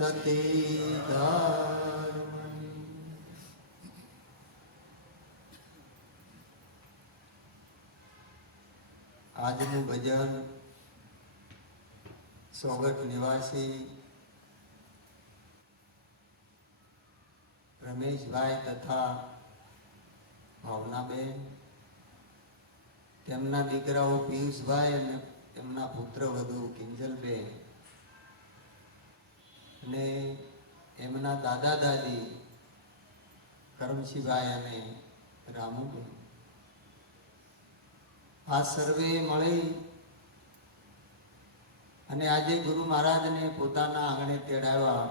સતી ધર્મની. આજનું ભજન સોગઠ નિવાસી રમેશભાઈ તથા ભાવનાબેન, તેમના દીકરાઓ પિયુષભાઈ અને તેમના પુત્રવધુ કિંજલબેન અને એમના દાદા દાદી કરમશીભાઈ અને રામુબેન, આ સર્વે મળી અને આજે ગુરુ મહારાજને પોતાના આંગણે તેડાવ્યા.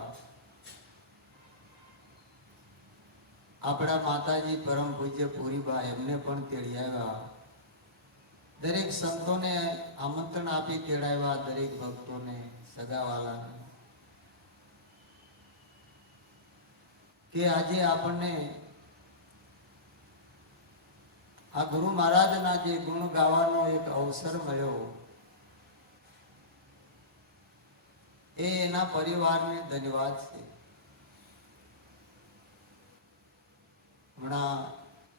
આપણા માતાજી પરમ પૂજ્ય પૂરીબા એમને પણ તેડી આવ્યા. દરેક સંતોને આમંત્રણ આપી તેડાવ્યા, દરેક ભક્તોને, સગાવાલાને, કે આજે આપણને આ ગુરુ મહારાજના જે ગુણ ગાવાનો એક અવસર મળ્યો, એ એના પરિવારને ધન્યવાદ છે. હમણાં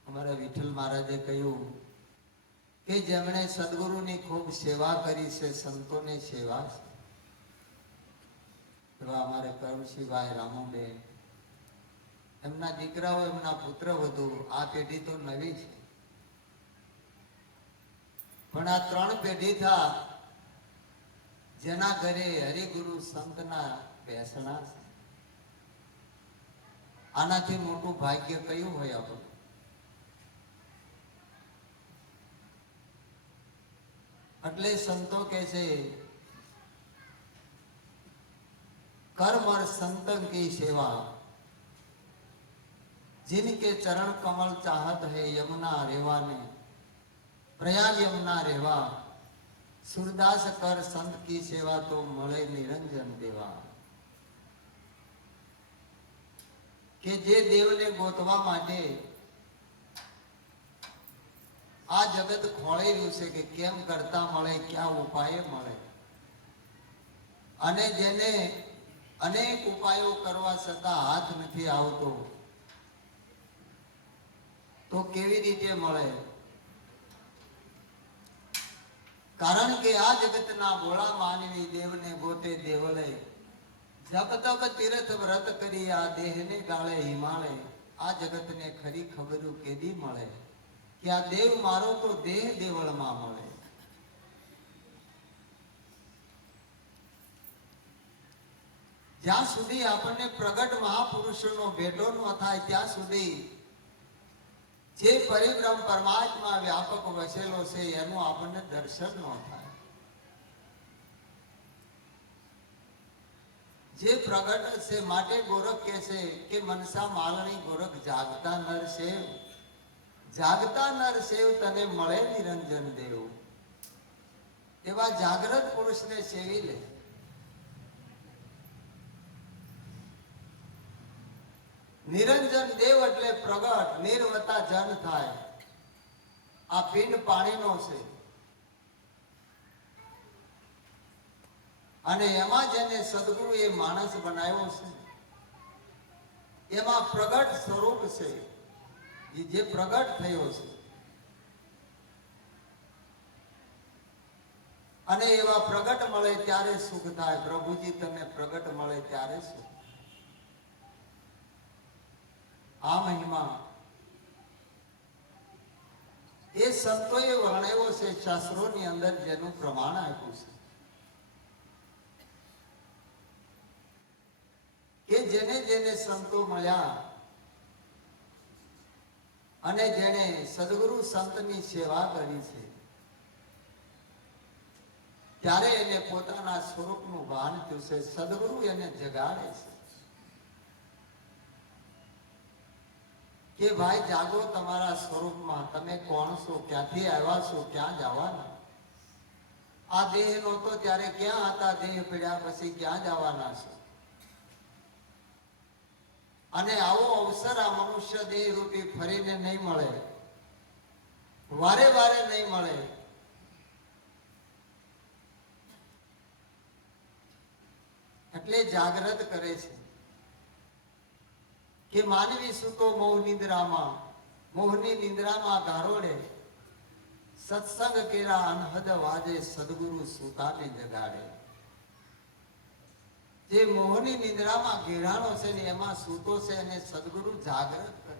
અમારા વિઠ્ઠલ મહારાજે કહ્યું કે જેમણે સદગુરુની ખૂબ સેવા કરી છે, સંતોની સેવા છે, એવા અમારે કરમશીભાઈ, રામુબેન, એમના દીકરાઓ, એમના પુત્રવધુ, આ પેઢી તો નવી છે, પણ આ 3 પેઢી થા જેના ઘરે હરિગુરુ સંતના બેસણા છે. આનાથી મોટું ભાગ્ય કયું હોય આપણું? એટલે સંતો કહે છે, કર્મર સંતન की सेवा, जिनके चरण कमल चाहत है यमुना रेवा ने, प्रयाग यमुना रेवा, सूरदास कर संत की सेवा तो મળે નિરંજન દેવા. કે જે દેવને ગોતવા માટે આ જગત ખોળાઈ રહ્યું છે કે કેમ કરતા મળે, ક્યાં ઉપાય મળે, અને જેને અનેક ઉપાયો કરવા છતાં હાથ નથી આવતો, તો કેવી રીતે મળે? કારણ કે આ જગતના ભોળા માનવી દેવને ગોતે દેવળે, જપ તપ તીર્થ વ્રત કરી આ દેહને ગાળે હિમાલય. આ જગતને ખરી ખબર કેદી મળે કે આ દેવ મારો તો દેહ દેવળમાં મળે. જ્યાં સુધી આપણને પ્રગટ મહાપુરુષોનો ભેટો ન થાય ત્યાં સુધી જે પરિબ્રહ્મ પરમાત્મા વ્યાપક વસેલો છે એનું આપણને દર્શન ન થાય. જે પ્રગટ છે માટે ગોરખ કહે છે કે મનસા માલણી ગોરખ જાગતા નર સેવ, જાગતા નર સેવ તને મળે નિરંજન દેવ. એવા જાગ્રત પુરુષને સેવી લે. નિરંજન દેવ એટલે પ્રગટ, નિર્વતા જન થાય. આ પિંડ પાણીનો છે અને એમાં જેને સદગુરુ એ માણસ બનાવ્યો છે, એમાં પ્રગટ સ્વરૂપ છે, જે પ્રગટ થયો છે. અને એવા પ્રગટ મળે ત્યારે સુખ થાય. પ્રભુજી તમે પ્રગટ મળે ત્યારે સુખ. આ મહિમા એ સંતોએ વર્ણવ્યો છે, શાસ્ત્રોની અંદર જેનું પ્રમાણ આપ્યું છે કે જેને જેને સંતો મળ્યા અને જેને સદગુરુ સંતની સેવા કરી છે, ત્યારે એને પોતાના સ્વરૂપનું ભાન થયું છે. સદગુરુ એને જગાડે છે કે ભાઈ જાગો તમારા સ્વરૂપમાં. તમે કોણ છો, ક્યાંથી આવ્યા છો, ક્યાં જવાના? આ દેહ નહોતો ત્યારે ક્યાં હતા, દેહ પીડ્યા પછી ક્યાં જવાના છો? અને આવો અવસર આ મનુષ્ય દેહ રૂપી ફરીને નહીં મળે, વારે વારે નહીં મળે. એટલે એટલે જાગૃત કરે છે કે માનવી સૂતો મોહ નિંદ્રામાં, મોહની નિંદ્રામાં ગારોડે, સત્સંગ કેરા અનહદ વાજે, સદગુરુ સૂતાને જગાડે. જે મોહની નિંદ્રામાં ગેરાણો છે ને એમાં સૂતો છે અને સદગુરુ જાગૃત કરે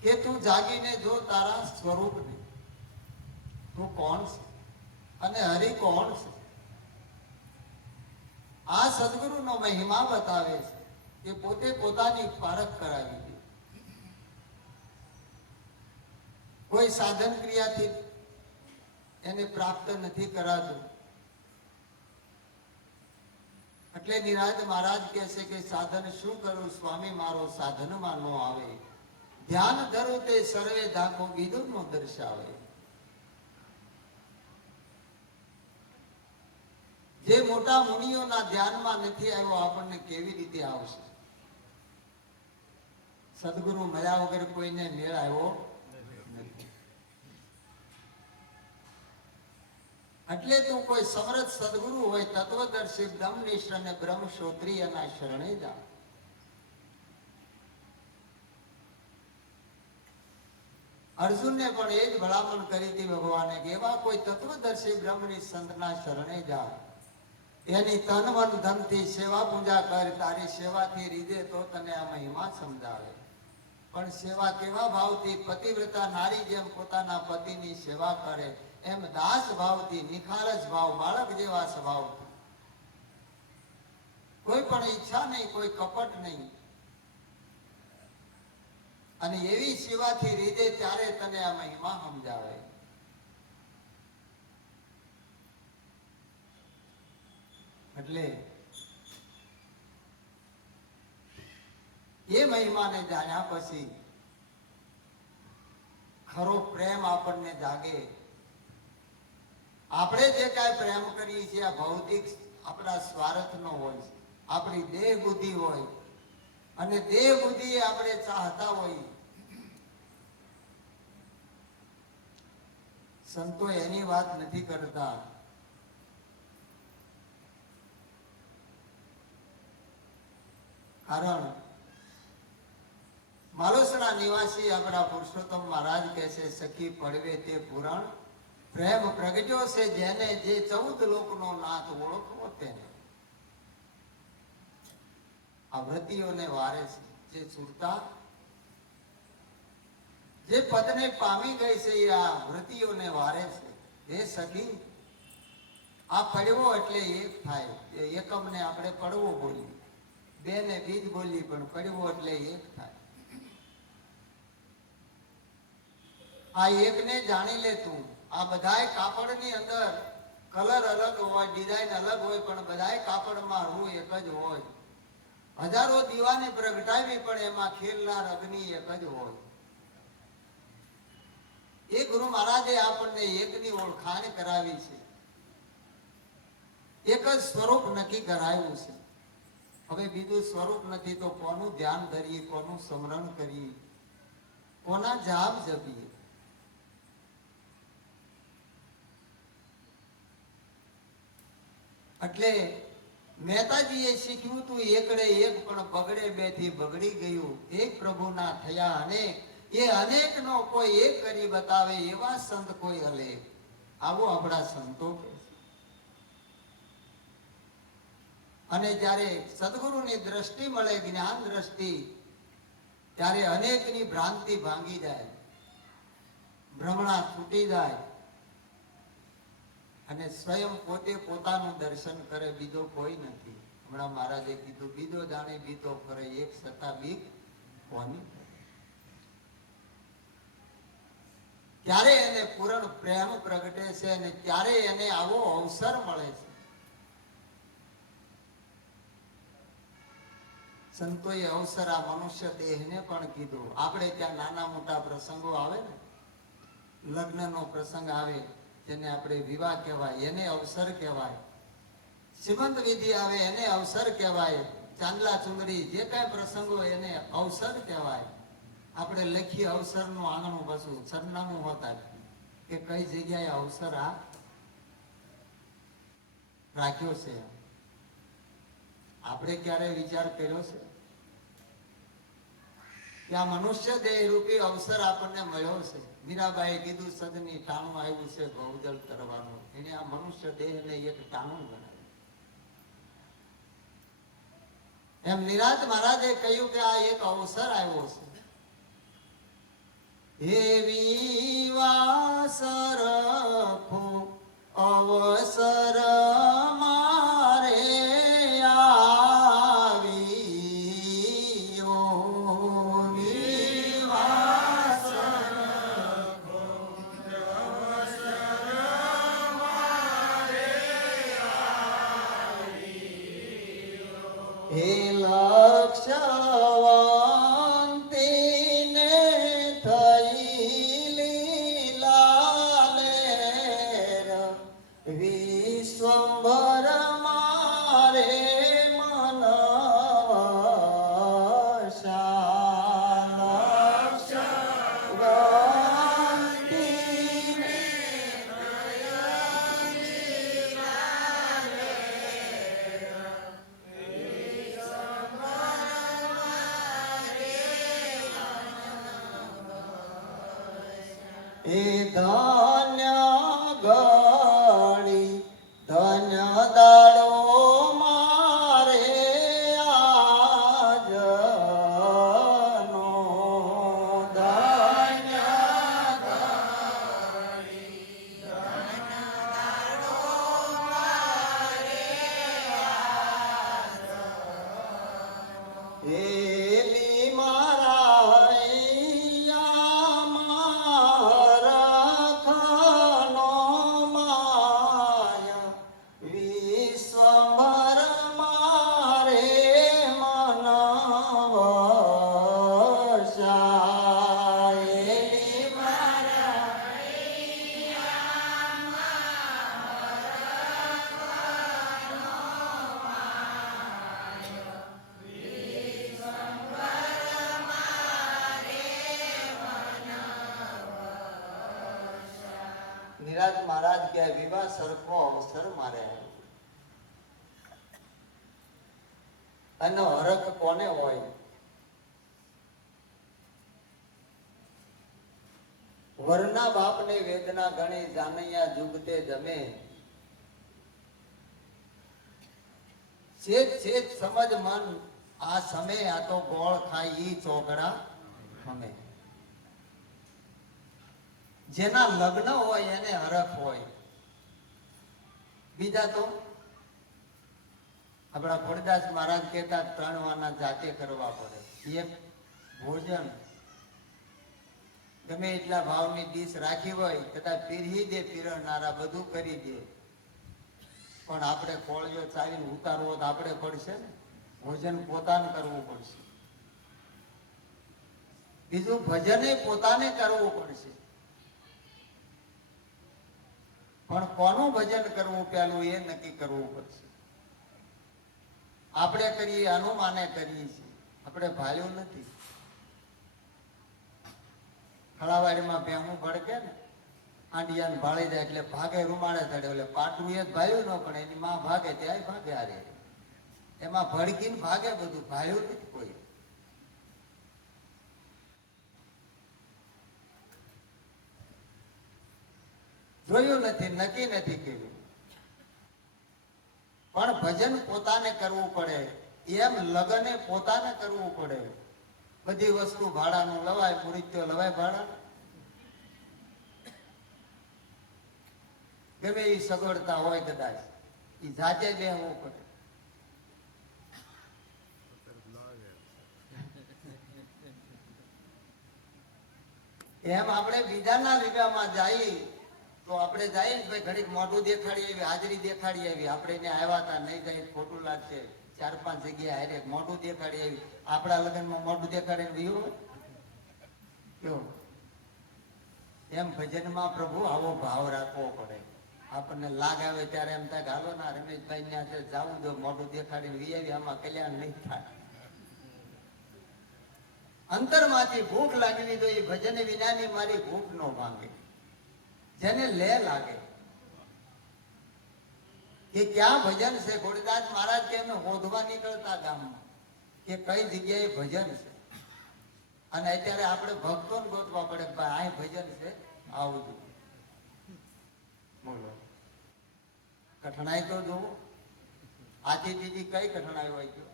છે કે તું જાગીને જો તારા સ્વરૂપને, તું કોણ છે અને હરિ કોણ છે. આ સદગુરુનો મહિમા બતાવે છે કે પોતે પોતાની પારખ કરાવી દે. કોઈ સાધન ક્રિયાથી એને પ્રાપ્ત નથી કરાતું. એટલે નિરાજ મહારાજ કહે છે કે સાધન શું કરું સ્વામી, મારો સાધનમાં નો આવે. ધ્યાન ધરું તે સર્વે ધાકો બીજું નો દર્શાવે. જે મોટા મુનિઓના ધ્યાનમાં નથી આવ્યો આપણને કેવી રીતે આવશે? સદગુરુ મળ્યા વગર કોઈને મેળ આવ્યો નથી. એટલે તું કોઈ સમર્થ સદગુરુ હોય, તત્વદર્શી, બ્રહ્મનિષ્ઠ અને બ્રહ્મ ક્ષોત્રિયના શરણે જા. અર્જુનને પણ એ જ ભલામણ કરી હતી ભગવાને કે એવા કોઈ તત્વદર્શી બ્રહ્મનિષ્ઠ સંતના શરણે જા. એની તન મન ધનથી સેવા પૂજા કર. તારી સેવાથી રીજે તો તને આ મહિમા સમજાવે. પણ સેવા કેવા ભાવથી? પતિવ્રતા નારી જેમ પોતાના પતિની સેવા કરે એમ દાસ ભાવથી, નિખાલસ ભાવ, બાળક જેવા સ્વભાવથી. કોઈ પણ ઈચ્છા નહીં, કોઈ કપટ નહીં. અને એવી સેવાથી રીજે ત્યારે તને આ મહિમા સમજાવે. એટલે એ મહિમાને જાણ્યા પછી ખરો પ્રેમ આપણને જાગે. આપણે જે કાંઈ પ્રેમ કરીએ છીએ આ ભૌતિક આપણા સ્વાર્થનો હોય છે, આપણી દેહ બુદ્ધિ હોય, અને દેહ બુદ્ધિ આપણે ચાહતા હોય. સંતો એની વાત નથી કરતા. કારણ માલોસરા નિવાસી આપણા પુરુષોત્તમ મહારાજ કહે છે, સખી પડવે તે પુરાણ પ્રેમ પ્રગટ્યો છે જેને, જે 14 લોકનો નાથ ઓળખવો તેને. આ વ્રતિઓને વારે છે, જે સુરતા જે પદને પામી ગઈ છે એ આ વ્રતિઓને વારે છે. હે સખી, આ પડવો એટલે એક થાય. એકમને આપણે પડવો બોલીએ, બે ને બીજ બોલી, પણ પડવો એટલે એક થાય. આ એકને જાણી લે તું. આ બધાય કાપડની અંદર કલર અલગ હોય, ડિઝાઇન અલગ હોય, પણ બધાય કાપડમાં રૂ એક જ હોય. હજારો દીવાને પ્રગટાવી પણ એમાં ખેલનાર અગ્નિ એક જ હોય. એ ગુરુ મહારાજે આપણને એકની ઓળખાણ કરાવી છે, એક જ સ્વરૂપ નક્કી કરાયું છે. હવે બીજું સ્વરૂપ નથી તો કોનું ધ્યાન ધરીએ, કોનું સ્મરણ કરીએ, કોના જાપ જપીએ? એટલે મહેતાજીએ શીખ્યું તું એકડે એક પણ બગડે બે થી બગડી ગયું. એક પ્રભુના થયા અનેક, એ અનેક નો કોઈ એક કરી બતાવે એવા સંત કોઈ અલેખ. આવો આપણા સંતો કહે છે. અને જ્યારે સદગુરુની દ્રષ્ટિ મળે, જ્ઞાન દ્રષ્ટિ, ત્યારે અનેકની ભ્રાંતિ ભાંગી જાય, ભ્રમણા તૂટી જાય, અને સ્વયં પોતે પોતાનું દર્શન કરે, બીજો કોઈ નથી. હમણાં મહારાજે કીધું, બીજો જાણે બીતો ફરે, એક સતા બીક કોની? ત્યારે એને પૂર્ણ પ્રેમ પ્રગટે છે અને ત્યારે એને આવો અવસર મળે છે. સંતોએ અવસર આ મનુષ્ય દેહને પણ કીધું. આપણે ત્યાં નાના મોટા પ્રસંગો આવે ને, લગ્નનો પ્રસંગ આવે, જેને આપણે વિવાહ કહેવાય, એને અવસર કહેવાય. શ્રીમંત વિધિ આવે એને અવસર કહેવાય. ચાંદલા ચુંદડી જે કાંઈ પ્રસંગો એને અવસર કહેવાય. આપણે લખીએ અવસરનું આંગણું, પાછું સરનામું હોતા કે કઈ જગ્યાએ અવસર આ. રાખ્યો છે? આપણે ક્યારે વિચાર કર્યો છે કે આ મનુષ્ય દેહ રૂપી અવસર આપણને મળ્યો છે? મીરાબાઈએ કીધું સદની ટાણું આવ્યું છે ભવજળ તરવાનું. એને આ મનુષ્ય દેહને એક ટાણું બનાવ્યું. એમ નિરાંત મહારાજે કહ્યું કે આ એક અવસર આવ્યો છે. એવી વાસર અવસર મારે હે લક્ષવંતીને થઈ લીલાલેર વિશ્વંભર મારે એ ધન્ય ગણી ધન્ય દાડો મારે આજનો. ધન્ય ગણી ધન્ય દાડો મારે આજનો. એલી મારા નિરાજ મહારાજ કે વિવાહ સરખો અવસર મારે. એનો હરખ કોને હોય? વરના બાપને વેદના ગણી જાનૈયા જુગતે જમે. છેદ છેદ સમજ મન આ સમય આ તો ગોળ ખાય ઈ ચોકડા ખમે. જેના લગ્ન હોય એને હરખ હોય. બીજા તો આપણા ખોડદાસ મહારાજ કહેતા 3 વાના જાતે કરવા પડે. એક ભોજન ગમે એટલા ભાવની ડીશ રાખી હોય કદાચ પીરહી દે, પીરણનારા બધું કરી દે, પણ આપણે કોળિયો ચાવીને ઉતારવો તો આપણે પડશે ને. ભોજન પોતાને કરવું પડશે. બીજું ભજને પોતાને કરવું પડશે. પણ કોનું ભજન કરવું પેલું એ નક્કી કરવું પડશે. આપણે કરીએ અનુમાને કરીએ છીએ, આપણે ભાળ્યું નથી. ખળાવાડીમાં ભેહું ભડકે ને આંડિયાને ભાળી જાય એટલે ભાગે રૂમાડે ચડે. એટલે પાટું એ જ ભાળ્યું ન પણ એની માં ભાગે ત્યાં ભાગે હારે. એમાં ભડકીને ભાગે બધું, ભાળ્યું નથી કોઈ. જોયું નથી, નક્કી નથી કર્યું. પણ ભજન પોતાને કરવું પડે. એમ લગને પોતાને કરવું પડે. બધી વસ્તુ ભાડાનું લવાય, મૃત્યુ લવાય ભાડા. ગમે એ સગવડતા હોય કદાચ એ જાતે બેહવું પડે. એમ આપણે બીજાના લીગામાં જઈએ તો આપણે જઈએ ને ભાઈ ઘડીક મોઢું દેખાડી આવી, હાજરી દેખાડી આવી. આપણે એને આવ્યા હતા નહીં જાય ખોટું લાગશે. 4-5 જગ્યાએ હારે મોઢું દેખાડી આવી. આપણા લગ્નમાં મોઢું દેખાડીને રહ્યું કેવું? એમ ભજનમાં પ્રભુ આવો ભાવ રાખવો પડે. આપણને લાગ આવે ત્યારે એમ થાય હાલો ના રમેશભાઈ ત્યાં જવું દો, મોઢું દેખાડીને વી આવી, આમાં કલ્યાણ નહીં થાય. અંતરમાંથી ભૂખ લાગવી જોઈએ. ભજન વિનાની મારી ભૂખ ન ભાંગે. જેને લે લાગે કે ક્યાં ભજન છે. ખોડીદાસ મહારાજ કે એમને શોધવા નીકળતા ગામમાં કે કઈ જગ્યાએ ભજન છે. અને અત્યારે આપણે ભક્તોને ગોતવા પડે ભાઈ આ ભજન છે આવજો. બોલો કઠણાઈ તો જોવો. આથી બીજી કઈ કઠણાઈ હોય ગયો.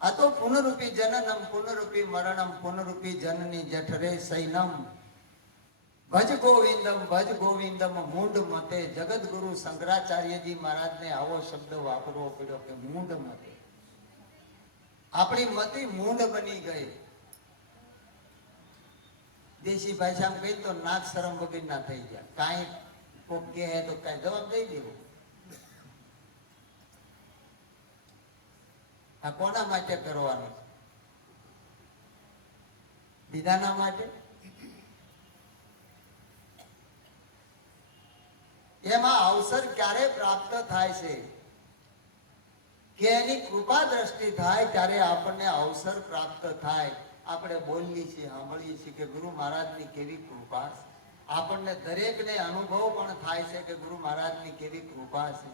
આ તો પુનરૂપી જનનમ પુનરૂપી મરણમ પુનરૂપી જનની જઠરે સૈનમ ભજ ગોવિંદમ મૂંડ મતે. જગત ગુરુ શંકરાચાર્યજી મહારાજને આવો શબ્દ વાપરવો પડ્યો કે મૂંડ મતે. આપણી મતિ મૂંડ બની ગઈ. દેશી ભાષામાં કહી તો નાક શરમ વગર ના થઈ ગયા. કાંઈ કોક કહે તો કાંઈ જવાબ દઈ દેવો. આ કોના માટે કરવાનું? બીજાના માટે? એમાં અવસર ક્યારે પ્રાપ્ત થાય છે કે એની કૃપા દ્રષ્ટિ થાય ત્યારે આપણને અવસર પ્રાપ્ત થાય. આપણે બોલીએ છીએ, સાંભળીએ છીએ કે ગુરુ મહારાજની કેવી કૃપા છે. આપણને દરેકને અનુભવ પણ થાય છે કે ગુરુ મહારાજની કેવી કૃપા છે.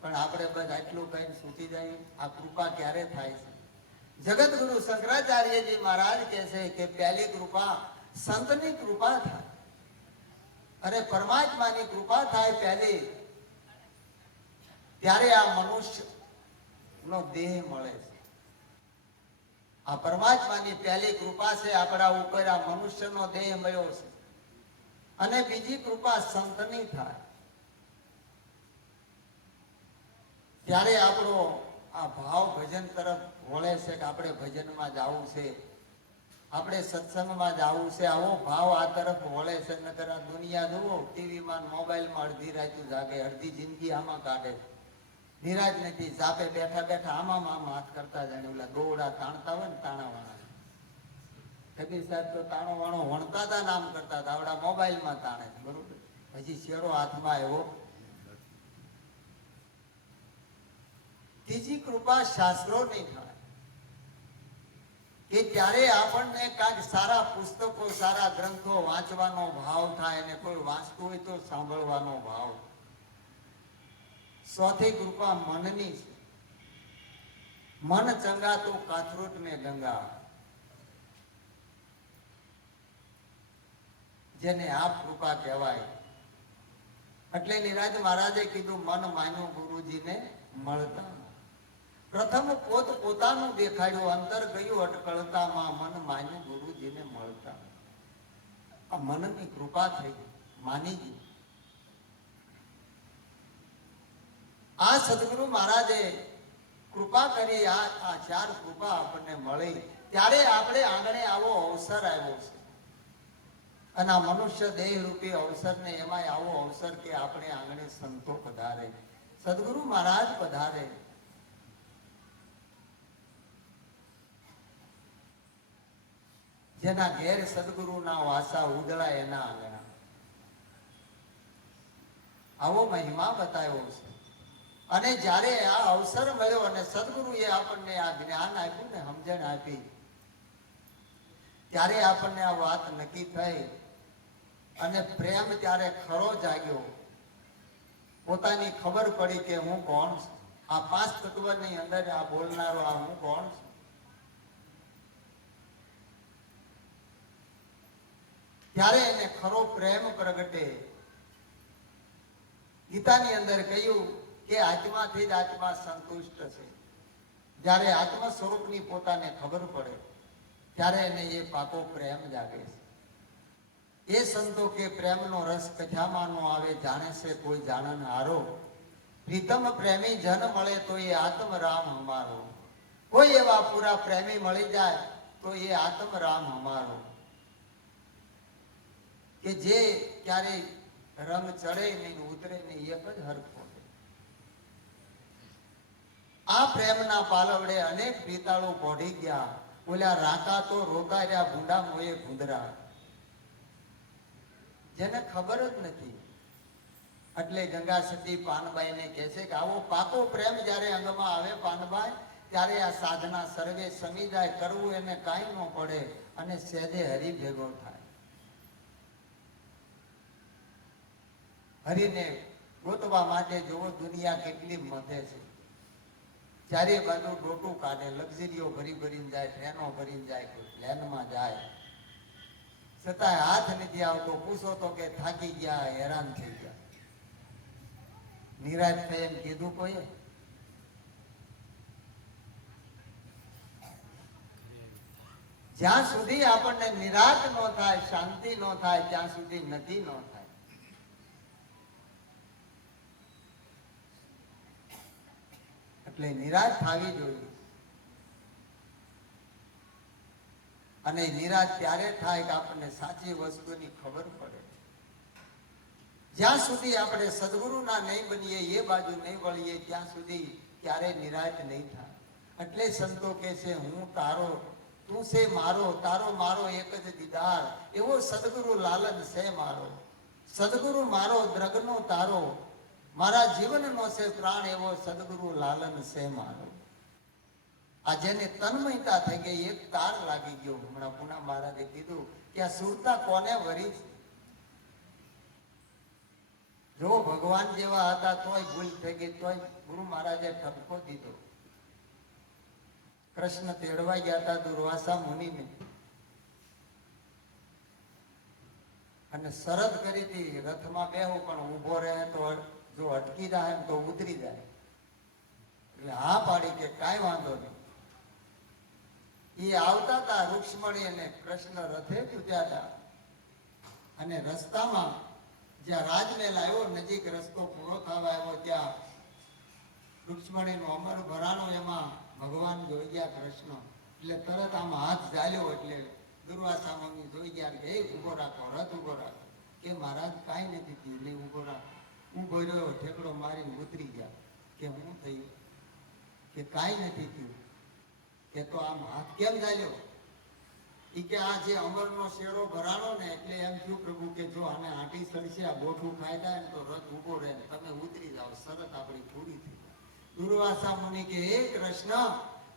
પણ આપણે બસ આટલું કહીને સૂચી જાય. આ કૃપા ક્યારે થાય છે? જગત ગુરુ શંકરાચાર્યજી મહારાજ કહે છે કે પહેલી કૃપા સંતની કૃપા થાય. અરે પરમાત્માની કૃપા થાય પહેલી, ત્યારે આ મનુષ્ય નો દેહ મળે છે. આ પરમાત્માની પહેલી કૃપા છે આપણા ઉપર. આ મનુષ્યનો દેહ મળ્યો છે. અને બીજી કૃપા સંતની થાય ત્યારે આપણો આ ભાવ ભજન તરફ વળે છે કે આપણે ભજનમાં જવું છે, આપણે સત્સંગમાં જવું છે. આવો ભાવ આ તરફ વળે છે. નકર આ દુનિયા જુઓ, ટીવીમાં મોબાઈલમાં અડધી રાતું જાગે, અડધી જિંદગી આમાં કાઢે. નિરાજ નથી. જાપે બેઠા બેઠા આમાં હાથ કરતા જાણે ઓલા ગોવડા તાણતા હોય ને તાણા વાણા. કબીર સાહેબ તો તાણો વાણો વણતા હતા, નામ કરતા હતા. આવડા મોબાઈલમાં તાણે છે. બરોબર. હજી શેરો હાથમાં આવ્યો. ત્રીજી કૃપા શાસ્ત્રોની થાય કે ત્યારે આપણને કાંઈક સારા પુસ્તકો, સારા ગ્રંથો વાંચવાનો ભાવ થાય. અને કોઈ વાંચતું હોય તો સાંભળવાનો ભાવ. ચોથી કૃપા મનની છે. મન ચંગા તો કાથરૂટ મેં ગંગા. જેને આપ કૃપા કહેવાય. એટલે નિરાજ મહારાજે કીધું મન માન્યું ગુરુજીને મળતા. પ્રથમ પોતાનું દેખાડ્યું, અંતર ગયું અટકળતામાં. મન માન્યું ગુરુજીને મળતા. આ મનની કૃપા થઈ, માની ગઈ. આ સદગુરુ મહારાજે કૃપા કરી. આ ચાર કૃપા આપણને મળી ત્યારે આપણે આંગણે આવો અવસર આવ્યો છે. અને આ મનુષ્ય દેહ રૂપી અવસર ને એમાંય આવો અવસર કે આપણે આંગણે સંતો પધારે, સદગુરુ મહારાજ પધારે. જેના ઘેર સદગુરુ ના વાસા ઉજળા એના આંગણા. આવો મહિમા બતાવ્યો છે. અને જ્યારે આ અવસર મળ્યો અને સદગુરુએ આપણને આ જ્ઞાન આપ્યું ને, સમજણ આપી, ત્યારે આપણને આ વાત નક્કી થઈ. અને પ્રેમ ત્યારે ખરો જાગ્યો. પોતાની ખબર પડી કે હું કોણ છું. આ પાંચ તત્વની અંદર આ બોલનારો આ હું કોણ છું. ત્યારે એને ખરો પ્રેમ પ્રગટે. ગીતાની અંદર કહ્યું કે આત્માથી જ આત્મા સંતુષ્ટ છે. જ્યારે આત્મ સ્વરૂપની પોતાને ખબર પડે ત્યારે એને એ પાકો પ્રેમ જાગે છે. એ સંતો કે પ્રેમનો રસ કથામાં નો આવે, જાણે છે કોઈ જાણન હારો. પ્રીતમ પ્રેમી જન મળે તો એ આત્મ રામ હમારો. કોઈ એવા પૂરા પ્રેમી મળી જાય તો એ આત્મ રામ હમારો. કે જે ક્યારેય રંગ ચડે નહીં, ઉતરે નહીં, એક જ હરખો. આ પ્રેમના પાલવડે અનેક પિતાળો પોઢી ગયા. ઓલા રાકા તો રોતા રહ્યા, ભૂંડા મોએ ભૂંદરા. જેને ખબર જ નથી. એટલે ગંગા સતી પાનબાઈને કહે છે કે આવો પાકો પ્રેમ જ્યારે અંગમાં આવે પાનબાઈ, ત્યારે આ સાધના સર્વે સમી જાય. કરવું એને કાંઈ ન પડે અને સહેજે હરી ભેગો થાય. હરીને ગોતવા માટે જોવો દુનિયા કેટલી મથે છે. ચારે બાજુ ડોટું કાઢે, લક્ઝરીઓ ભરી ભરીને જાય, ટ્રેનો ભરીને જાય, કોઈ પ્લેનમાં જાય, છતાંય હાથ નથી આવતો. પૂછો તો કે થાકી ગયા, હેરાન થઈ ગયા. નિરાશ થઈ એમ કીધું કોઈએ? જ્યાં સુધી આપણને નિરાશ ન થાય, શાંતિ ન થાય, ત્યાં સુધી નથી ન થાય. એટલે નિરાશ થવી જોઈએ. અને નિરાશ ત્યારે થાય કે આપણને સાચી વસ્તુની ખબર પડે. જ્યાં સુધી આપણે સદગુરુના નહીં બનીએ, એ બાજુ નહીં વળીએ, ત્યાં સુધી ક્યારે નિરાશ નહીં થાય. એટલે સંતો કહે છે, હું તારો, તું છે મારો, તારો મારો એક જ દીદાર, એવો સદગુરુ લાલન છે મારો. સદગુરુ મારો દ્રગનો તારો, મારા જીવનનો છે પ્રાણ, એવો સદગુરુ લાલન છે મારો. આ જેને તન્મયતા થઈ ગઈ, એક તાર લાગી ગયો. હમણાં પૂના મહારાજે કીધું કે આ સુરતા કોને વરી? જો ભગવાન જેવા હતા તોય ભૂલ થઈ ગઈ, તોય ગુરુ મહારાજે ઠપકો દીધો. કૃષ્ણ તેડવા ગયા હતા દુર્વાસા મુનિને, અને શરત કરી હતી રથમાં બેહું, પણ ઊભો રહે તો, જો અટકી જાય તો ઉતરી જાય. એટલે હા પાડી કે કાંઈ વાંધો નહીં. એ આવતા હતા રૂક્ષ્મણી અને કૃષ્ણ રથે તૂટ્યા હતા, અને રસ્તામાં જ્યાં રાજમહેલ આવ્યો, નજીક રસ્તો પૂરો થવા આવ્યો, ત્યાં રૂક્ષ્મણીનું અમર ભરાણું, એમાં ભગવાન જોઈ ગયા કૃષ્ણ. એટલે તરત આમ હાથ ઝાલ્યો, એટલે દુર્વાસા મુનિ જોઈ ગયા કે ઉભો રાખો, રથ ઉભો રાખો. કે મહારાજ કાંઈ નથી થયું, નહીં ઉભો રાખો. ઉભો રહ્યો, ઠેકડો મારીને ઉતરી ગયા. કે હું થયું? કે કાંઈ નથી થયું. કે તો આમ હાથ કેમ ઝાલ્યો? ઈ કે આ જે અમરનો શેરો ભરાણો ને, એટલે એમ થયું પ્રભુ કે જો આને આંટી સડશે, આ બોઠું ખાઈ જાય ને તો રથ ઉભો રહે, ને તમે ઉતરી જાઓ, શરત આપણી પૂરી થઈ જાય. દુર્વાસા મુનિ કે હે કૃષ્ણ,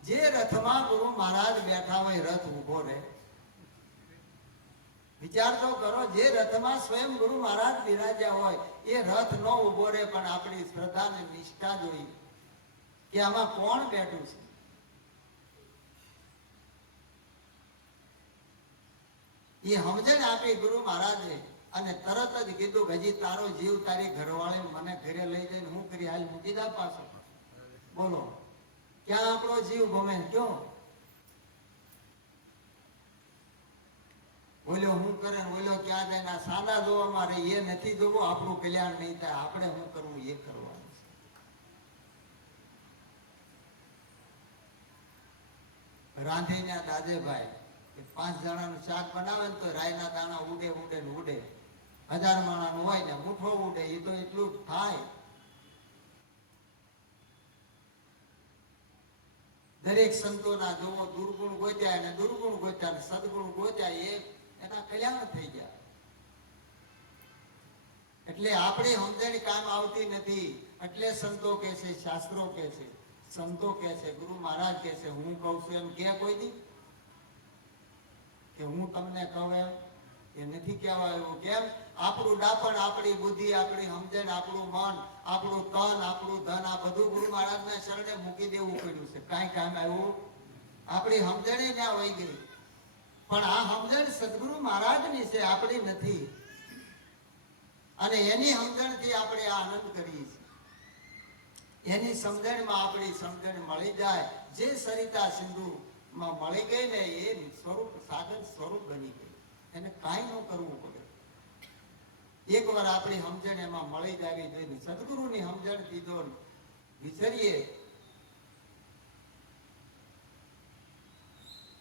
જે રથમાં ગુરુ મહારાજ બેઠા હોય રથ ઉભો રહે? વિચાર તો કરો, જે રથમાં સ્વયં ગુરુ મહારાજ બિરાજ્યા હોય એ રથ ન ઉભો રહે. પણ આપણી શ્રદ્ધા ને નિષ્ઠા જોઈ કે આમાં કોણ બેઠું છે. એ સમજણ આપી ગુરુ મહારાજે, અને તરત જ કીધું કે હજી તારો જીવ તારી ઘરવાળી મને ઘરે લઈ જઈને હું કરી હાલ મૂકી દા પાછો. બોલો, ક્યાં આપણો જીવ ગમે? કયો બોલ્યો હું કરે, બોલ્યો ક્યાં જાય? સાદા જોવામાં રે, એ નથી જોવું. આપણું કલ્યાણ નહીં થાય, આપણે શું કરવું એ કરવાનું છે. રાંધીના દાદેભાઈ 5 જણાનું શાક બનાવે ને તો રાયના દાણા ઉડે ઉડે ને ઉડે. 1000 માણાનું હોય ને મુઠ્ઠો ઉડે, એ તો એટલું થાય. દરેક સંતોના જોવો દુર્ગુણ ગોત્યા, અને દુર્ગુણ ગોત્યા, અને સદગુણ ગોત્યા, એ એના કલ્યાણ થઈ ગયા. એટલે આપણી સમજણ કામ આવતી નથી. એટલે સંતો કે છે, શાસ્ત્રો કે છે, સંતો કે છે, ગુરુ મહારાજ કે છે, હું કઉ છું એમ કે કોઈ દી? કે હું તમને કહું એમ એ નથી કહેવા એવું. કેમ? આપણું ડાપણ, આપણી બુદ્ધિ, આપણી સમજણ, આપણું મન, આપણું તન, આપણું ધન, આ બધું ગુરુ મહારાજના શરણે મૂકી દેવું પડ્યું છે. કાંઈ કામ આવ્યું? આપણી સમજણે ત્યાં વહી ગઈ. પણ આ સમજણ સદગુરુ મહારાજની છે, આપણી નથી. અને એની સમજણથી આપણે આ આનંદ કરીએ છીએ. એની સમજણમાં આપણી સમજણ મળી જાય. જે સરિતા સિંધુ માં મળી ગઈ ને, એ સ્વરૂપ સાધન સ્વરૂપ બની ગઈ. એને કાંઈ ન કરવું પડે. એકવાર આપણી સમજણ એમાં મળી જવી જોઈએ. સદગુરુની સમજણ કીધો વિસરીએ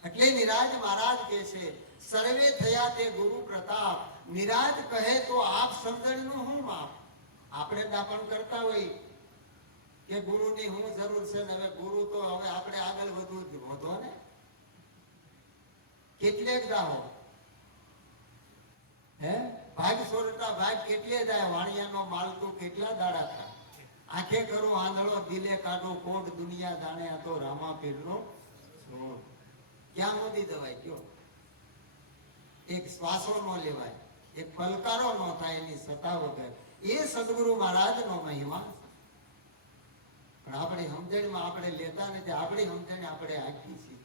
એટલે નિરાજ મહારાજ કહે છે, સર્વે થયા તે ગુરુ પ્રતાપ. નિરાજ કહે તો આપ સમજણનું હું માપ? આપણે દાપણ કરતા હોય કે ગુરુની હું જરૂર છે ને, હવે ગુરુ તો હવે આપણે આગળ વધો ને. કેટલેક દાહો હે ભાગ સોરતા ભાગ કેટલે જાય. વાણિયાનો માલ તો કેટલા દાડા થાય. આંખે કરો આંધળો, દિલે કાઢો કોટ, દુનિયા જાણે આ તો રામા પીરનો છોડ. ક્યાં મોદી દવાય? કયો એક શ્વાસો ન લેવાય, એક પલકારો ન થાય એની સત્તા વગર. એ સદગુરુ મહારાજનો મહિમા છે. પણ આપણી સમજણમાં આપણે લેતા નથી, આપણી સમજણ આપણે આખી છે.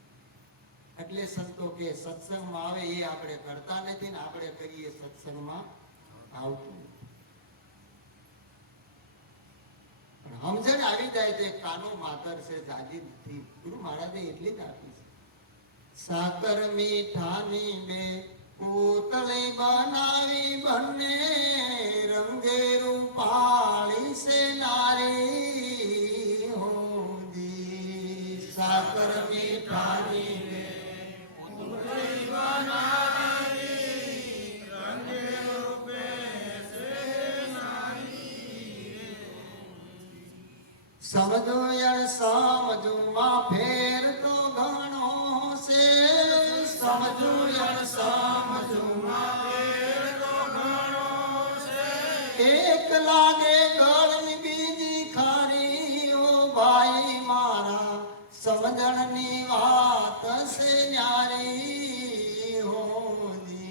એટલે સંતો કે સત્સંગમાં આવે એ આપણે કરતા નથી ને આપણે કરીએ સત્સંગમાં આવતું નથી. પણ સમજણ આવી જાય તો કાનો માતર છે, જાજી નથી. ગુરુ મહારાજે એટલી જ આપી છે. સાકર મીઠાની બે પૂતળી બનાવી બંને રંગે રૂપાળી છે નારી હોજી. સાકર મીઠાની બે પૂતળી બનાવી રંગે રૂપે છે નારી. સમજો યણ સમજુમાં ફેર તો ઘણો છે. સમજો યણ સમજુમાં ફેર તો ઘણો છે. એક લાગે ગળની બીજી ખારી ઓ ભાઈ મારા સમજણની વાત છે ન્યારી હોજી.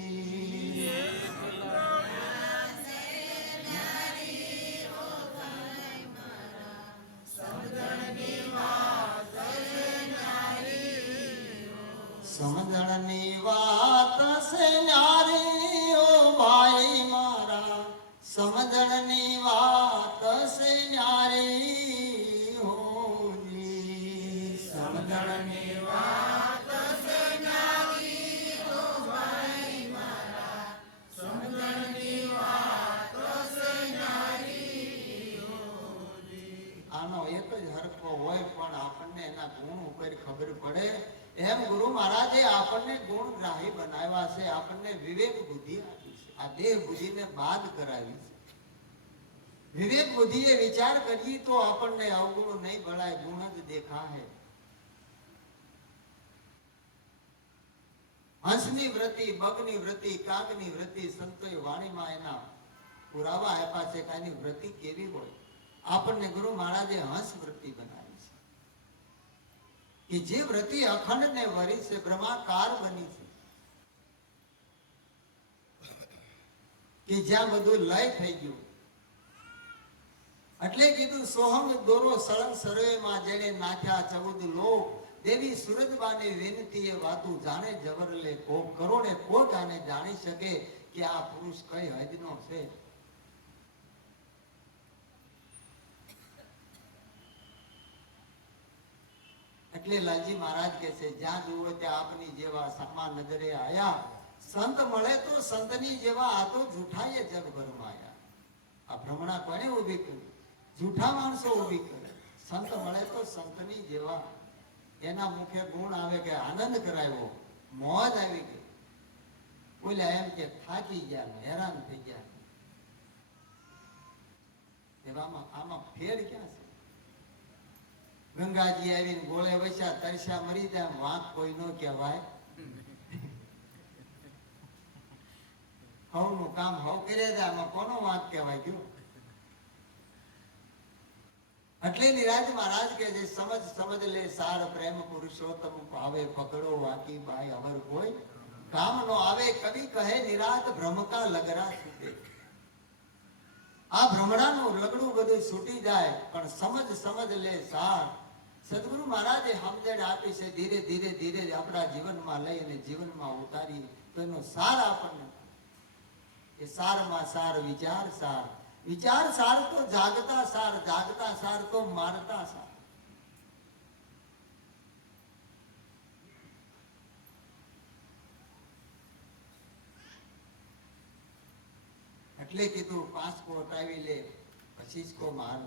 સમજણની વાત છે ન્યારી ઓ ભાઈ મારા સમજણની વાત છે ન્યારી હોજી. સમજણની વાત છે ન્યારી ઓ ભાઈ મારા સમજણની વાત છે ન્યારી હોજી. આનો એક જ હરખો હોય પણ આપણને એના ગુણ ઉપર ખબર પડે. એમ ગુરુ મહારાજે આપણને ગુણગ્રાહી બનાવ્યા છે, આપણને વિવેક બુદ્ધિ આપી છે. આ દેહ બુદ્ધિને બાદ કરાવી છે. વિવેક બુદ્ધિએ વિચાર કરીએ તો આપણને અવગુણ નહીં ભળાય, ગુણ જ દેખાય. હંસની વૃત્તિ, બગની વૃત્તિ, કાગની વૃત્તિ સંતોએ વાણીમાં એના પુરાવા આપ્યા છે કે આની વૃત્તિ કેવી હોય. આપણને ગુરુ મહારાજે હંસ વૃત્તિ બનાવી કે જે વૃત્તિ અખંડ ને વરી છે, બ્રહ્માકાર બની છે, કે જ્યાં બધું લય થઈ ગયું. એટલે કીધું સોહમ દોરો સળંગ સરોયમાં જેને નાખ્યા 14 લોક. દેવી સુરજબાને વિનતી એ વાતું જાણે જવરલે કોક. કરોડે કોક આને જાણી શકે કે આ પુરુષ કઈ હદનો છે. એટલે લાલજી મહારાજ કે છે જ્યાં જુઓ ત્યાં આપની જેવા સામા નજરે આયા. સંત મળે તો સંતની જેવા, આ તો જૂઠાએ જગભરમાં આયા. આ ભ્રમણા કોને ઊભી કરી? જૂઠા માણસો ઊભી કરે. સંત મળે તો સંતની જેવા. એના મુખે ગુણ આવે કે આનંદ કરાવ્યો, મોજ આવી ગઈ. બોલ્યા એમ કે થાકી ગયા, હેરાન થઈ ગયા. એવામાં આમાં ફેર ક્યાં છે? ગંગાજી આવીને ગોળે વસ્યા, તરસ્યા મરી જાય, વાંક કોઈ ન કહેવાય. હવનું કામ હવ કરે જાય, આમાં કોનો વાંક કહેવાય ગયો? એટલે નિરાજ મહારાજ કે છે સમજ સમજ લે સાર પ્રેમ પુરુષોત્તમ ભાવે પકડો વાકી બાઈ અવર કોઈ કામ નો આવે. કવિ કહે નિરાત ભ્રમ કા લગરા છૂટે. આ ભ્રમણાનું લગડું બધું છૂટી જાય, પણ સમજ સમજ લે સાર. સદગુરુ મહારાજે સમજણ આપી છે. ધીરે ધીરે ધીરે આપણા જીવનમાં લઈ અને જીવનમાં ઉતારી તો એનો સાર આપણને એ સારમાં સાર વિચાર સાર. વિચાર સાર તો જાગતા સાર, જાગતા સાર તો મારતા સાર. એટલે કીધું પાંચકો હટાવી લે પછી કો માર.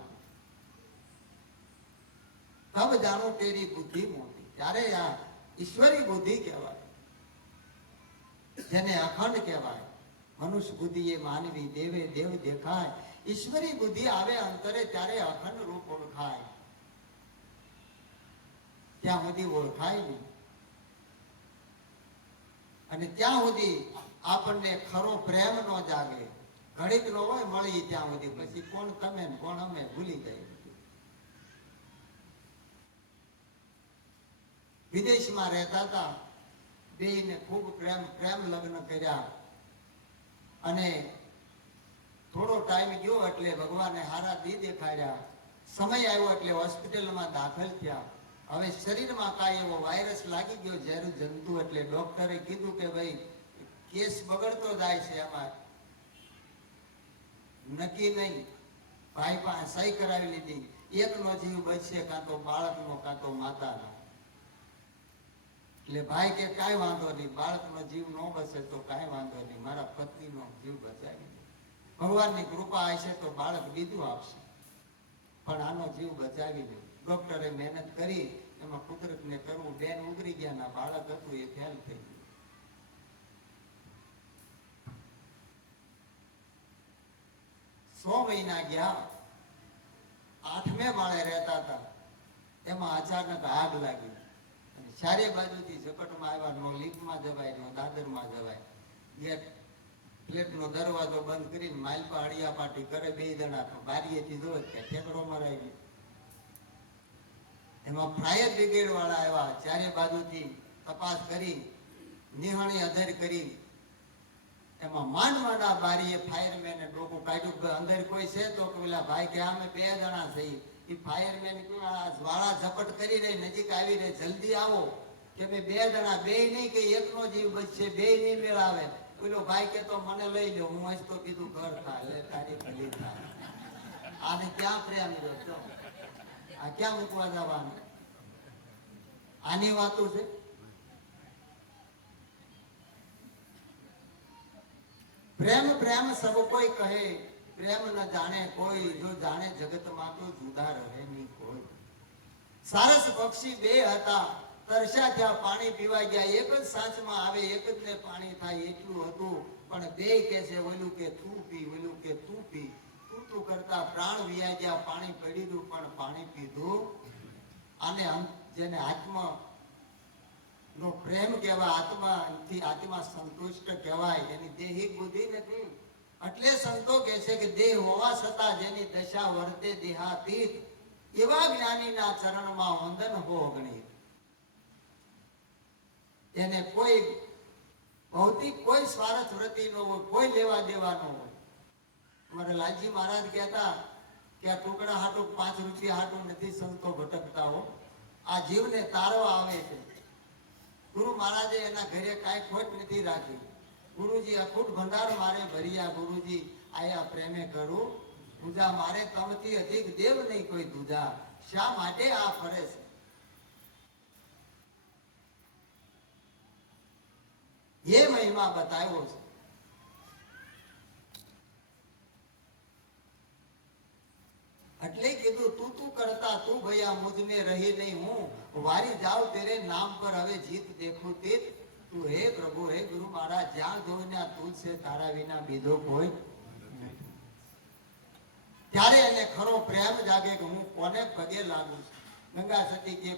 તબ જાણો તેરી બુદ્ધિ મોટી. ત્યારે આ ઈશ્વરી બુદ્ધિ કહેવાય, જેને અખંડ કહેવાય. મનુષ્ય બુદ્ધિ એ માનવી દેવે દેવ દેખાય. ઈશ્વરી બુદ્ધિ આવે અંતરે ત્યારે અખંડ રૂપ ઓળખાય. ત્યાં સુધી ઓળખાય નહીં. અને ત્યાં સુધી આપણને ખરો પ્રેમ ન જાગે. ઘડીક નો હોય મળી ત્યાં સુધી, પછી કોણ તમે ને કોણ અમે ભૂલી જાય. વિદેશમાં રહેતા હતા, બેયને ખૂબ પ્રેમ લગ્ન કર્યા અને થોડો ટાઈમ ગયો એટલે ભગવાને હારા દી દેખાડ્યા. સમય આવ્યો એટલે હોસ્પિટલમાં દાખલ થયા. હવે શરીરમાં કાંઈ એવો વાયરસ લાગી ગયો, ઝેરું જંતુ, એટલે ડોક્ટરે કીધું કે ભાઈ કેસ બગડતો જાય છે, એમાં નક્કી નહીં. ભાઈ પાસે સહી કરાવી લીધી. એકનો જીવ બચશે, કાં તો બાળકનો કાં તો માતાનો. એટલે ભાઈ કે કાંઈ વાંધો નહીં, બાળકનો જીવ ન બચે તો કાંઈ વાંધો નહીં, મારા પત્નીનો જીવ બચાવી દે. ભગવાનની કૃપા હશે તો બાળક બીજું આપશે, પણ આનો જીવ બચાવી દે. ડોક્ટરે મહેનત કરી, એમાં કુદરતને કરવું, બેન ઉતરી ગયા, ના બાળક હતું એ ફેલ થઈ ગયું. 6 મહિના ગયા. 8મે માળે રહેતા હતા, એમાં અચાનક આગ લાગી. ચારે બાજુથી ઝપટમાં આવ્યા. નો લીફ્ટમાં જવાય, નો દાદરમાં જવાય. એક ફ્લેટનો દરવાજો બંધ કરીને માલપા અડિયા પાટી કરે, 2 જણા બારીએથી જોવે કે ઠેકડો મરાઈ ગયો. એમાં ફાયર બ્રિગેડ વાળા આવ્યા, ચારે બાજુથી તપાસ કરી, નિહાણી અધર કરી. એમાં માંડ આ બારીએ ફાયરમેને ડોકું કાઢ્યું. અંદર કોઈ છે તો પેલા ભાઈ કે અમે 2 જણા છીએ. એ ફાયરમેન જ્વાળા ઝપટ કરી રહી, નજીક આવી રહી, જલ્દી આવો કે અમે 2 જણા, 2 નહીં કે એકનો જીવ બચશે, 2 નહીં મેળ આવે. પેલો ભાઈ કે તો મને લઈ લો, હું હજ તો કીધું ઘર થાય, તારી ભલી થાય. આને ક્યાં પ્રેમ રહ્યો, આ ક્યાં મૂકવા જવાનું? આની વાતો છે. પ્રેમ પ્રેમ સબ કોઈ કહે, પ્રેમ ન જાણે કોઈ, જો જાણે જગતમાં તો જુદા રહે નહીં કોઈ. સારસ પક્ષી 2 હતા, તરસ્યા થયા, પાણી પીવા ગયા. એક જ સાંચમાં આવે, એક જ ને પાણી થાય એટલું હતું. પણ 2 કે છે, ઓલું કે તું પી, ઓલું કે તું પી. તું કરતા પ્રાણ વિયા ગયા. પાણી પડીયું પણ પાણી પીધું. આને જેને આત્મા નો પ્રેમ કહેવાય, આત્માથી આત્મા સંતુષ્ટ કહેવાય. એની દેહિક બુદ્ધિ નથી. એટલે સંતો કહે છે કે દેહ હોવા છતાં જેની દશા વર્તે દેહાતીત, એવા જ્ઞાનીના ચરણમાં વંદન હો ગણી. એને કોઈ ભૌતિક કોઈ સ્વાર્થ વૃત્તિ ન હોય, કોઈ લેવા દેવા ન હોય. અમારે લાલજી મહારાજ કહેતા કે આ ટુકડા હાટું 5 રૂપિયા હાટું નથી સંતો ભટકતા હો, આ જીવને તારવા આવે છે. ગુરુ મહારાજે એના ઘરે કાંઈ ખોટ નથી રાખી. ગુરુજી અખૂટ ભંડાર મારે ભર્યા, ગુરુજી આયા પ્રેમે કરું પૂજા, મારે તમથી અધિક દેવ નહીં કોઈ દૂજા. શા માટે આ ફરે છે? એ મહિમા બતાવ્યો છે. એટલે કીધું તું કરતા તું ભૈયા મુझ में रही नहीं हूं, वारी जाओ तेरे नाम पर હવે જીત દેખું તીત. તું હે પ્રભુ, હે ગુરુ મહારાજ, જ્યાં જોઈને તું છે, તારા વિના બીજો કોઈ નથી. ત્યારે એને ખરો પ્રેમ જાગે કે હું કોને પગે લાગુ છું. ગંગા સતી કે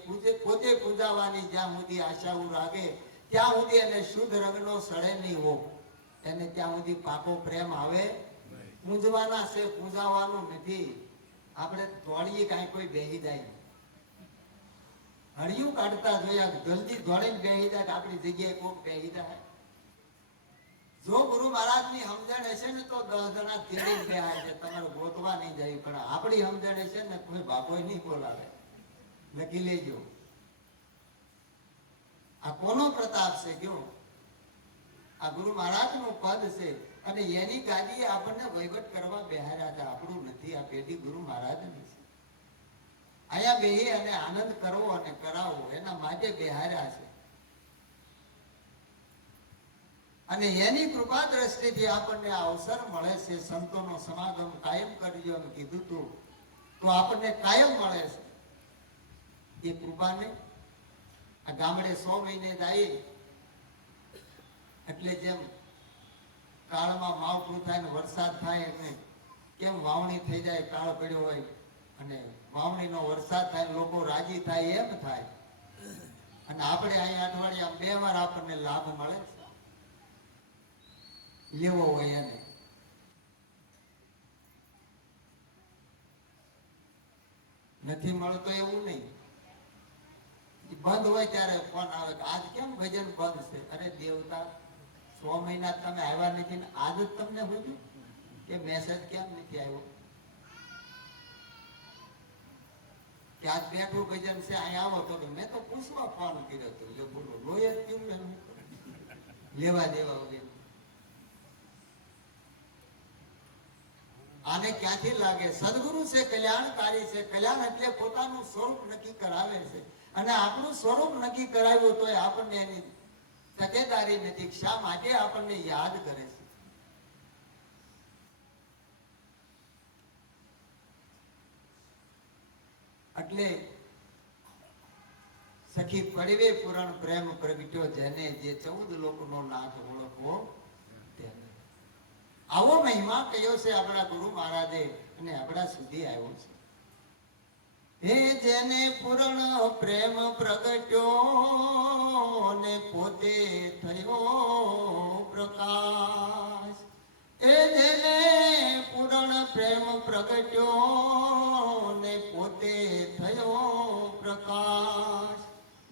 પોતે પૂજાવાની જ્યાં સુધી આશાઓ રાગે, ત્યાં સુધી એને શુદ્ધ રંગનો સડે નહીં હો. એને ત્યાં સુધી પાકો પ્રેમ આવે. પૂજવાના છે, પૂજાવાનું નથી. આપણે દોડીએ કાંઈ કોઈ બેહી જાય, હળિયું કાઢતા જોયા, જલ્દી દોડીને બેહી જાય, આપણી જગ્યાએ કોક બેહી જાય. જો ગુરુ મહારાજ ની સમજણ હશે ને તો 10 જણા તેડી બેહાય છે, તમારે ગોતવા નહીં જાય. પણ આપણી સમજણ હશે ને કોઈ બાપોય નહીં બોલાવે. લખી લેજો, આ કોનો પ્રતાપ છે? કયો આ ગુરુ મહારાજ નું પદ છે, અને એની ગાદીએ આપણને વહીવટ કરવા બેહાર્યા હતા. આપણું નથી, આ પેઢી ગુરુ મહારાજની છે. અહીંયા બેહી અને આનંદ કરવો અને કરાવવો એના માટે બેહાર્યા છે. અને એની કૃપા દ્રષ્ટિથી આપણને આ અવસર મળે છે. સંતોનો સમાગમ કાયમ કરજો એમ કીધું તું, તો આપણને કાયમ મળે છે એ કૃપાને. આ ગામડે 100 મહિને જાય એટલે જેમ કાળમાં માવઠું થાય ને વરસાદ થાય, એટલે કેમ વાવણી થઈ જાય, કાળ પડ્યો હોય અને વાવણીનો વરસાદ થાય, લોકો રાજી થાય, એમ થાય. અને આપણે અહીંયા અઠવાડિયા 2 વાર આપણને લાભ મળે છે, લેવો હોય એને. નથી મળતો એવું નહીં. બંધ હોય ત્યારે ફોન આવે કે આજ કેમ ભજન બંધ છે? અરે દેવતા, 100 મહિના તમે આવ્યા નથી ને આજ જ તમને પૂછ્યું કે મેસેજ કેમ નથી આવ્યો? કે આજ બેઠું ભજન છે અહીંયા આવો તો મેં તો પૂછવા ફોન કર્યો હતો. જો બોલો લોહી જ કેમ લેવા દેવા વગર. આને ક્યાંથી લાગે? સદગુરુ છે, કલ્યાણકારી છે. કલ્યાણ એટલે પોતાનું સ્વરૂપ નક્કી કરાવે છે. અને આપણું સ્વરૂપ નક્કી કરાવ્યું તો આપણને એની તકેદારી નથી. શા માટે આપણને યાદ કરે છે? એટલે સખી પડવે પુરાણ પ્રેમ પ્રગટ્યો જેને, જે 14 લોકનો નાથ ઓળખવો તેને. આવો મહિમા કયો છે આપણા ગુરુ મહારાજે અને આપણા સુધી આવ્યો છે. હે જેને પૂર્ણ પ્રેમ પ્રગટ્યો ને પોતે થયો પ્રકાશ. એ જેને પૂર્ણ પ્રેમ પ્રગટ્યો ને પોતે થયો પ્રકાશ.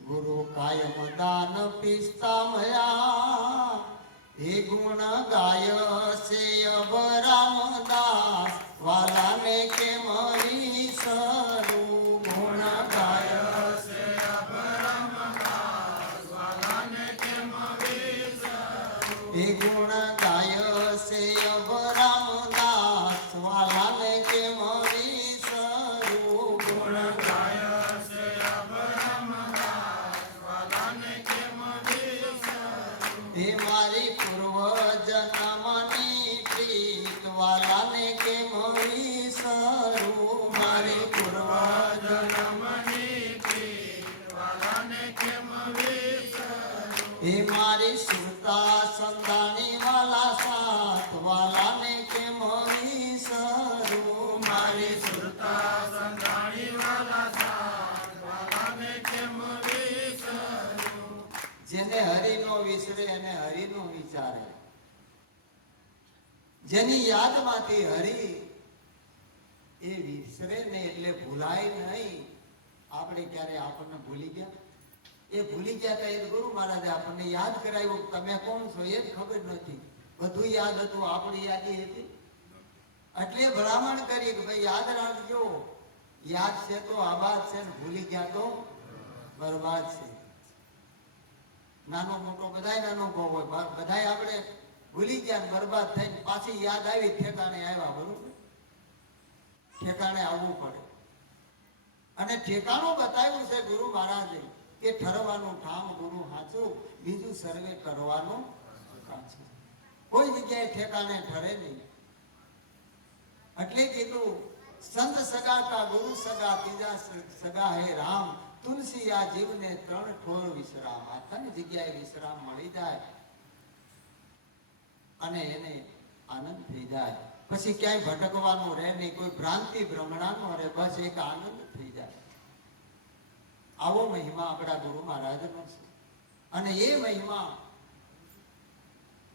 ગુરુ કાયમ દાન પિસ્તા મયા, હે ગુણ ગાય છે અબ રામદાસ. વાલાને કેમ વિસરું, ગુણ ગાય છે અબ રામદાસ. વાલાને કેમ વિસરું, હે ગુણ ગાય છે અબ રામદાસ. વાલાને કેમ વિસરું, ગુણ ગાય છે અબ રામદાસ. વાલાને કેમ વિસરું, હે મારી પૂર્વ જન્મની પ્રીત. વાલાને કેમ વિસરું, મારી પૂર્વ જન્મની પ્રીત. વાલાને કેમ વિસરું, હે મારી સુરતા સંતાની વાલા સાથ. વાલાને કેમ વિસરું, મારી સુરતા સંતાની વાલા સાથ. વાલાને કેમ વિસરું. જેને હરિનો વિસરે અને હરિનો વિચારે, જેની યાદમાંથી હરી એ વિસરે ને એટલે ભૂલાય નહીં. આપણે ક્યારે આપણને ભૂલી ગયા? એ ભૂલી ગયા હતા એ ગુરુ મહારાજે આપણને યાદ કરાવ્યું. તમે કોણ છો એ જ ખબર નથી. બધું યાદ હતું, આપણી યાદી હતી. એટલે ભલામણ કરી કે ભાઈ યાદ રાખજો. યાદ છે તો આબાદ છે, ને ભૂલી ગયા તો બરબાદ છે. નાનો મોટો બધાય નાનો ભાવ હોય, બધાય આપણે ભૂલી ગયા ને બરબાદ થઈને પાછી યાદ આવી ઠેકાણે આવ્યા. બરોબર, ઠેકાણે આવવું પડે. અને ઠેકાણું બતાવ્યું છે ગુરુ મહારાજે કે ઠરવાનું ઠામ ગુરુ હાચું, બીજું સર્વે કરવાનું કાચું. કોઈ જગ્યાએ ઠેકાણે ઠરે નહીં. એટલે કીધું સંત સગા કા ગુરુ સગા, ત્રીજા સગા હે રામ. તુલસી આ જીવને 3 ઠોર વિશ્રામ. આ 3 જગ્યાએ વિશ્રામ મળી જાય અને એને આનંદ થઈ જાય. પછી ક્યાંય ભટકવાનું રહે નહીં, કોઈ ભ્રાંતિ ભ્રમણાનો રહે, બસ એક આનંદ થઈ જાય. આવો મહિમા આપણા ગુરુ મહારાજનો છે. અને એ મહિમા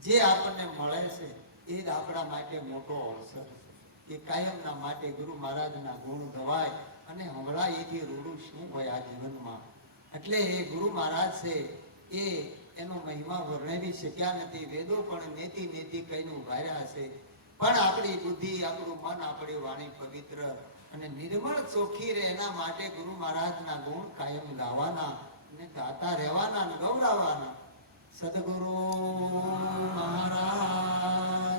જે આપણને મળે છે એ જ આપણા માટે મોટો અવસર છે કે કાયમના માટે ગુરુ મહારાજના ગુણ ગવાય. અને હમણાં એથી રૂડું શું હોય આ જીવનમાં. એટલે એ ગુરુ મહારાજ છે એ એનો મહિમા વર્ણવી શક્યા નથી. વેદો પણ નેતિ નેતિ કહીને ઉભાર્યા છે. પણ આપણી બુદ્ધિ, આપણું મન, આપણી વાણી પવિત્ર અને નિર્મળ ચોખ્ખી રહે એના માટે ગુરુ મહારાજના ગુણ કાયમ ગાવાના અને ગાતા રહેવાના અને ગૌરવવાના. સદગુરુ મહારાજ